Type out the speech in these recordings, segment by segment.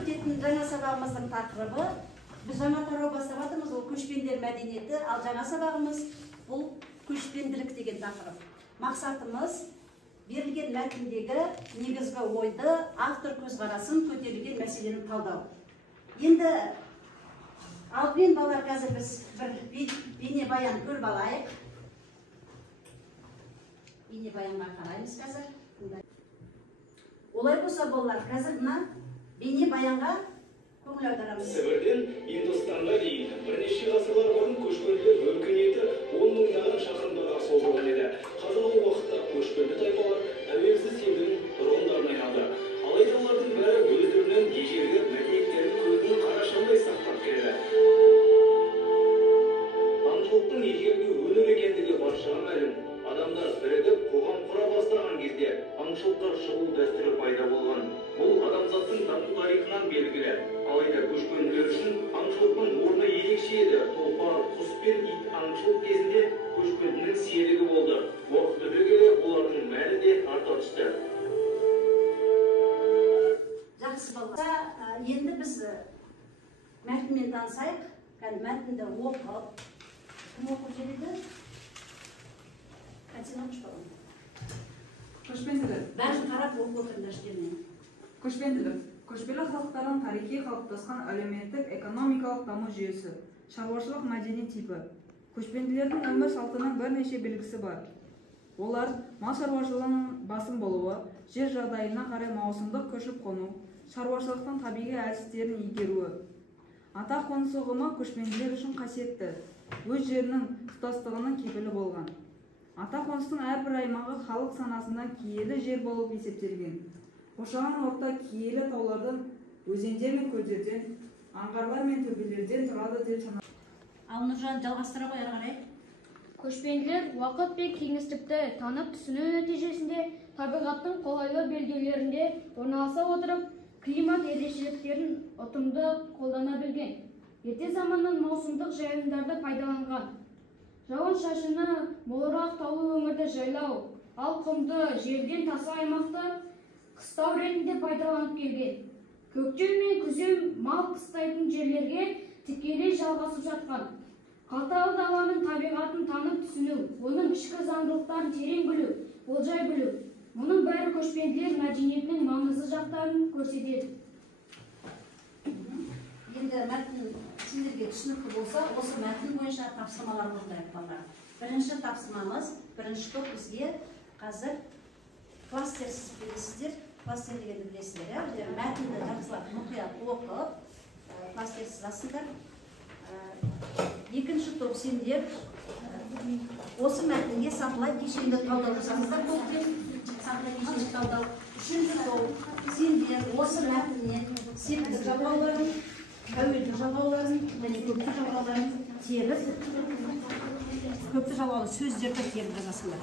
өтетін жаңа сабағымыздың тақырыбы, біз жаңа тарау бастап жатырмыз, ол көшпенділер мәдениеті, ал жаңа сабағымыз бұл көшпенділік деген тақырып. Мақсатымыз берілген мәтіндегі негізгі ойды, автор көзқарасын, көтерілген мәселені талдау. Енді алдымен балалар, қазір біз бір бейнебаян көріп алайық. Бейнебаянға қараймыз қазір. Олай болса балалар, қазір мына бейнебаянға көңіл аударамыз. Сібірден Индостанға дейін бірнеше ғасырлар бұрын көшпенділер өркениеті 10 мыңдаған шақырымдарға созылған еді. Қазіргі уақытта көшпенді тайпалар тәуелсіз елдің тұрғындарына айналды. Алайда олардың бәрі өздерінің ежелгі мәдениеттерін көзінің қарашығындай сақтап келеді. Аңшылықтың ежелгі өнер екендігі баршаға мәлім. Адамдар бірігіп қоғам құра бастаған кезде аңшылыққа шығу дәстүрі пайда болған. Бұл адамзаттың даму тарихынан белгілі. Алайда көшпенділер үшін аңшылықтың орны ерекше еді. Тұлпар, құс пен ит аңшылық кезінде көшпендінің серігі болды. Уақыт өте келе олардың мәні де арта түсті. Жақсы балалар. Енді біз мәтінмен танысайық. Мәтінді оқып, кім оқып жүреді? Көшпенділік. Бәрін қарап оқып отырыңдар іштерінен. Көшпенділік. Көшпелі халықтардың тарихи қалыптасқан әлеуметтік экономикалық даму жүйесі, шаруашылық мәдени типі. Көшпенділердің өмір салтының бірнеше белгісі бар. Олар мал шаруашылығының басым болуы, жер жағдайына қарай маусымдық көшіп қону, шаруашылықтың табиғи әдістерін игеруі. Ата қоныс ұғымы көшпенділер үшін қасиетті, өз жерінің тұтастығының кепілі болған. Ата қоныстың әрбір аймағы халық санасында киелі жер болып есептелген. Қоршаған орта киелі таулардан, өзендер мен көлдерден, аңғарлар мен төбелерден тұрады деп саналады. Ал Нұржан, жалғастыра қой ары қарай. Көшпенділер уақыт пен кеңістікті танып түсіну нәтижесінде табиғаттың қолайлы белгілерінде орналаса отырып, климат ерекшеліктерін ұтымды қолдана білген. Ерте заманнан маусымдық жайылымдарды пайдаланған. Жауын-шашыны молырақ таулы өңірді жайлау, ал құмды жерден таса аймақты қыстау ретінде пайдаланып келген. Көктем мен күзем мал қыстайтын жерлерге тікелей жалғасып жатқан. Қалталы даланың табиғатын танып түсіну, оның ішкі заңдылықтарын терең білу, болжай білу. Мұның бәрі көшпенділер мәдениетінің маңызды жақтарын көрсетеді. Енді мәтін сендерге түсінікті болса, осы мәтін бойынша тапсырмалар орындайық балалар. Бірінші тапсырмамыз, бірінші топ бізге қазір кластер сіздер, кластер дегенді білесіздер, мәтінді жақсылап мұқият оқып, кластер сызасыңдар. Екінші топ сендер осы мәтінге сатылай кешенді талдау жасаңыздар, сатылай кешенді талдау. Үшінші топ сендер осы мәтіннен септік жалғауларын, әуелді жалғауларын және көпті жалғауларын теріп, көпті жалғаулы сөздерді теріп жазасыңдар.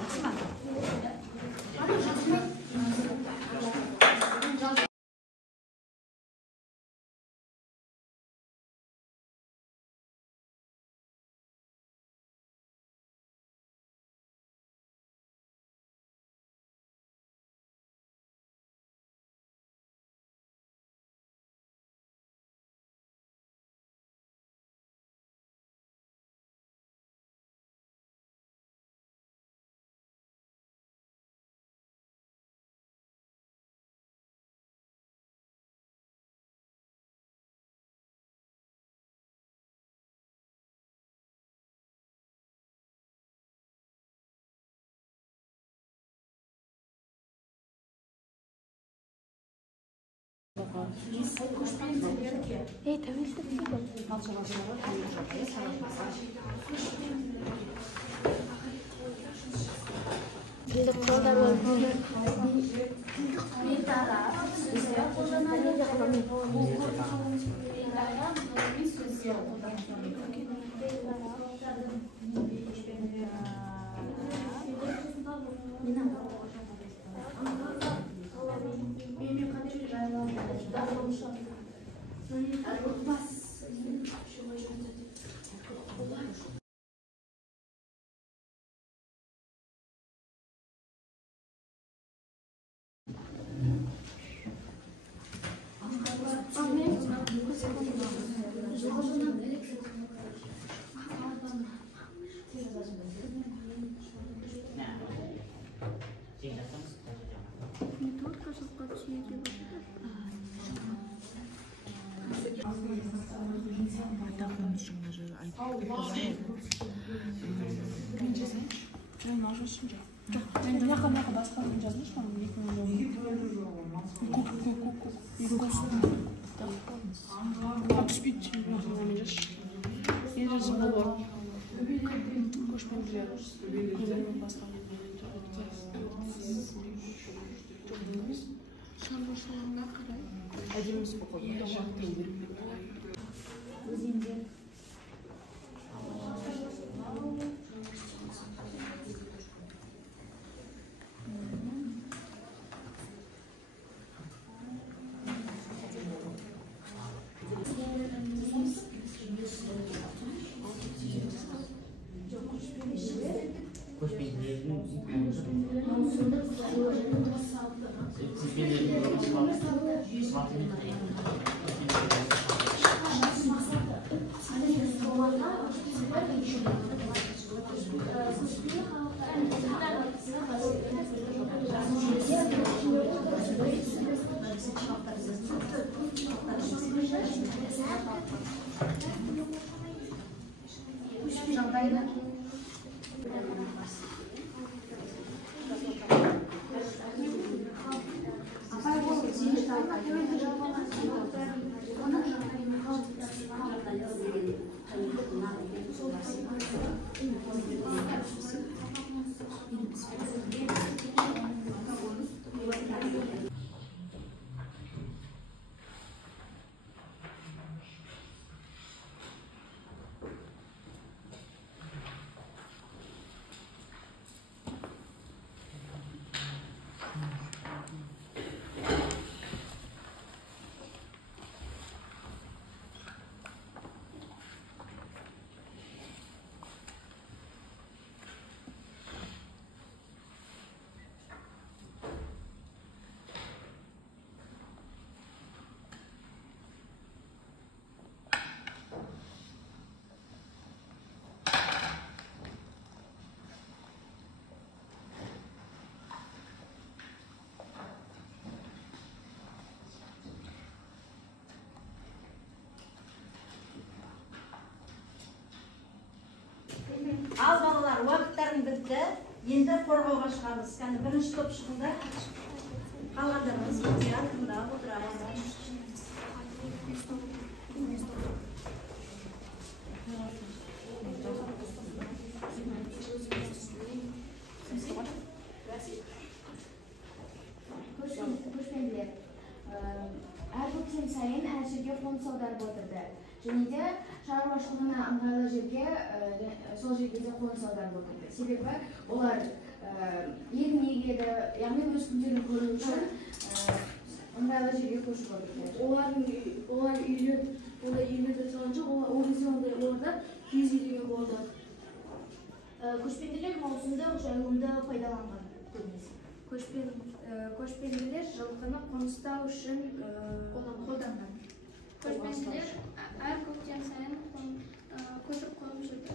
Al balalar, uақыттарың бітті. Енді қорғауға шығамыз. Кәні бірінші топ шығыңдар. Қалғандарыңыз бізге тыңдап отырамыз. Көшпенділер әр көктем сайын әр жерге қоныс аударып отырды. Және де шаруашылығына ыңғайлы жерге сол жерге де қоныс аударып отырды. Себебі олар егін егеді, яғни өз күндерін көру үшін ыңғайлы жерге көшіп отырды. Олар үйлерді салған жоқ, ол кезде оларда киіз үй деген болды. Көшпенділер маусымдық жайылымды пайдаланған көбінесе. Көшпенділер жылқыны қоныстау үшін қолданған. Көшпенділер әр көктем сайын көшіп қонып жүрді.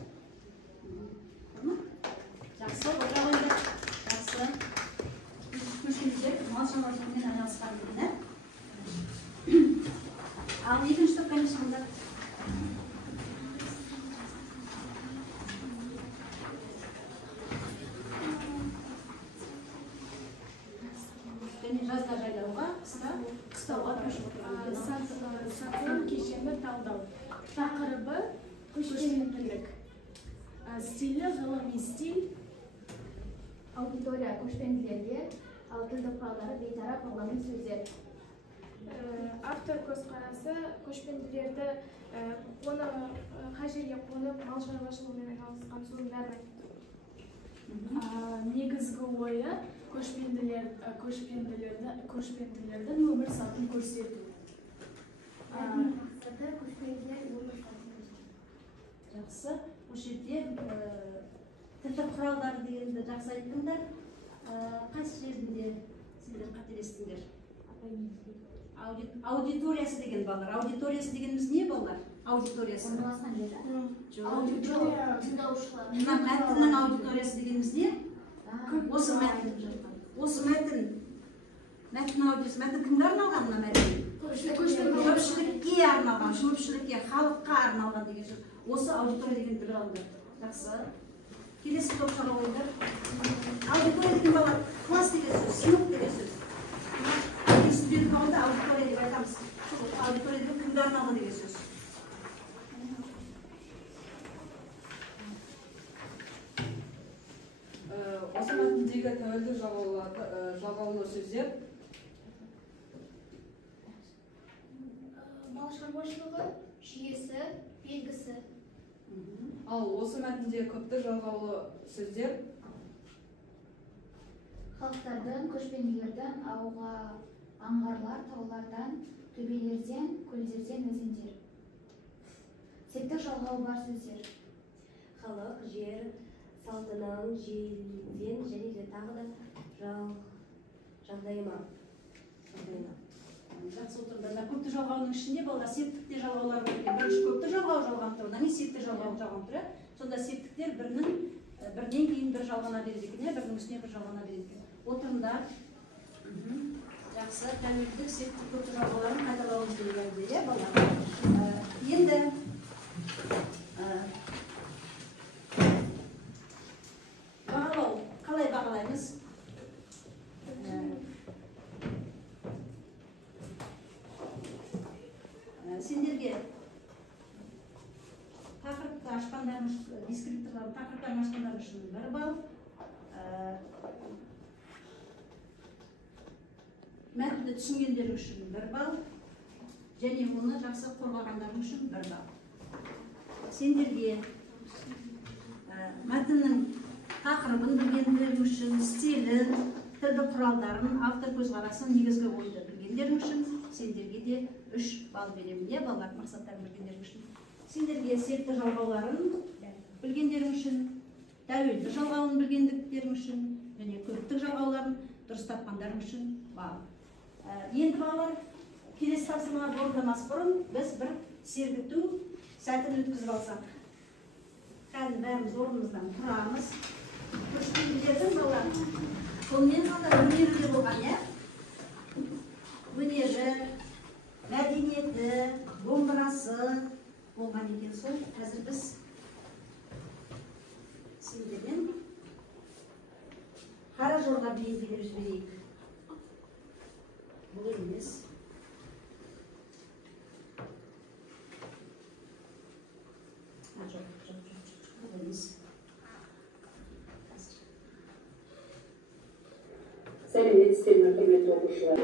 Жақсы, отырғандар. Жақсы. Көшпенділер мал шаруашылығымен айналысқан дейді. Ал екінші топқа не шығыңдар? Жазда жайлауға, қыстауға көшіп отырған. Сатылым кешенді талдау. Тақырыбы көшпенділік. Стилі ғылыми стиль. Аудитория көшпенділерге ал тілдік құралдары бейтарап парламент сөздер. Автор көзқарасы көшпенділерді қай жерге қонып мал шаруашылығымен айналысқан соның бәрін айтты. Негізгі ойы көшпенділердің өмір салтын көрсету. Жақсы. Осы жерде тілдік құралдары дегенді жақсы айттыңдар. Қайсы жерінде сендер қателестіңдер? Аудиториясы деген балалар. Аудиториясы дегенimiz не балалар? Аудиториясы. орналасқан жері Тыңдаушылар. Мына мәтіннің аудиториясы дегенimiz не? Осы мәтін. Осы мәтін. Мәтін аудиториясы. Мәтін кімге арналған мына мәтін? Көпшілікке арналған, көпшілікке, халыққа арналған деген сөз. Осы аудитория деген біліп алыңдар. Жақсы. Келесі топтарға ойындар. Аудитория деген балалар, класс деген сөз, сынып деген сөз. Студент ауылда аудитория деп айтамыз. Аудитория деген кімге арналған деген сөз. Осы мәтіндегі тәуелді жалғаулы сөздер мал шаруашылығы жүйесі белгісі. ал осы мәтіндегі көпті жалғаулы сөздер халықтардан, көшпенділерден, ауға, аңғарлар, таулардан, төбелерден, көлдерден, өзендер. Септік жалғауы бар сөздер. Халық, жер, салтынан, желден және де тағы да жағдайыма. Жақсы отырды. Көпті жалғауының ішінде балалар септікте жалғаулар бар екен. Бірінші көпті жалғау жалғанып тұр, одан кейін септі жалғау жалғанып тұр. Сонда септіктер бірінен кейін бір жалғана береді екен, бірінің үстіне бір жалғана береді екен. Отырыңдар. Жақсы, тәуелділік септік көпті жалғауларын қайталауымыз керек, балалар. Енді бағалау, қалай бағалаймыз? Сендерге тақырыпты ашқандар дескрипторларын тақырыптарын ашқандар үшін 1 балл, мәтінді түсінгендер үшін 1 балл, және оны жақсы қорғағандар үшін 1 балл. Сендерге мәтіннің тақырыбын білгендер үшін, стилін, тілді құралдарын, автор көзқарасын, негізгі ойды білгендер үшін сендерге де 3 балл беремін, балалар мақсаттарын білгендер үшін. Сендерге септі жалғауларын білгендер үшін, тәуелді жалғауын білгендіктер үшін, және көптік жалғауларын дұрыс тапқандар үшін балл. Енді балалар, келесі тапсырмаларды орындамас бұрын біз бір сергіту сәтін өткізіп алсақ. Қазір бәріміз орнымыздан тұрамыз. Көшпенділердің балалар, сонымен қатар өнері де болған, өнері, мәдениеті, домбырасы болған екен. Сол қазір біз сендермен қара жорға биін жіберейік. Бұл емес. Жоқ. Бұл емес. Сәлеметсіздер ме, құрметті оқушылар.